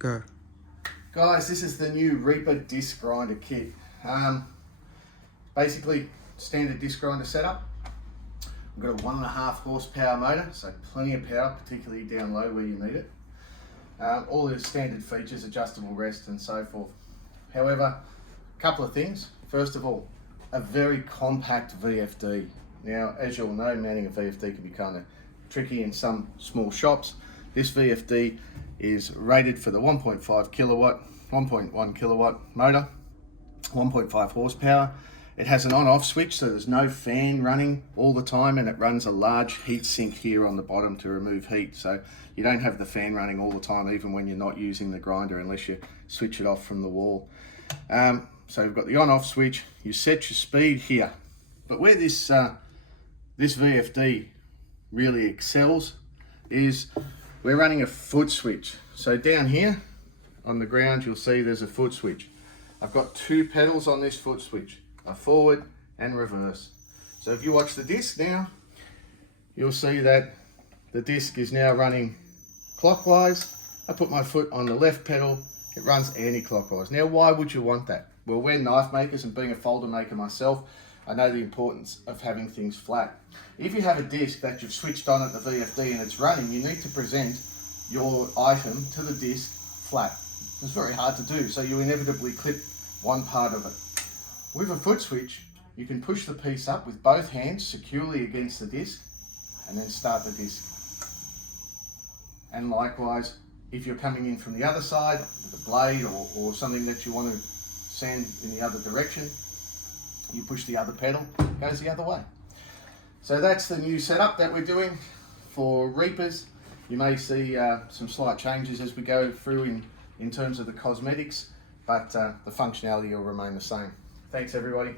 Go. Guys, this is the new Reaper disc grinder kit. Basically, standard disc grinder setup. We've got a 1.5 horsepower motor, so plenty of power, particularly down low where you need it. All the standard features, adjustable rest and so forth. However, a couple of things. First of all, a very compact VFD. Now, as you all know, mounting a VFD can be kind of tricky in some small shops. This VFD is rated for the 1.5 kilowatt, 1.1 kilowatt motor, 1.5 horsepower. It has an on-off switch, so there's no fan running all the time, and it runs a large heat sink here on the bottom to remove heat. So you don't have the fan running all the time, even when you're not using the grinder, unless you switch it off from the wall. So we've got the on-off switch. You set your speed here. But where this VFD really excels is we're running a foot switch. So down here on the ground, you'll see there's a foot switch. I've got two pedals on this foot switch, a forward and reverse. So if you watch the disc now, you'll see that the disc is now running clockwise. I put my foot on the left pedal, it runs anti-clockwise. Now, why would you want that? Well, we're knife makers, and being a folder maker myself, I know the importance of having things flat. If you have a disc that you've switched on at the VFD and it's running, you need to present your item to the disc flat. It's very hard to do, so you inevitably clip one part of it. With a foot switch, you can push the piece up with both hands securely against the disc and then start the disc. And likewise, if you're coming in from the other side with a blade or something that you want to sand in the other direction, you push the other pedal, it goes the other way. So that's the new setup that we're doing for Reapers. You may see some slight changes as we go through in terms of the cosmetics, but the functionality will remain the same. Thanks everybody.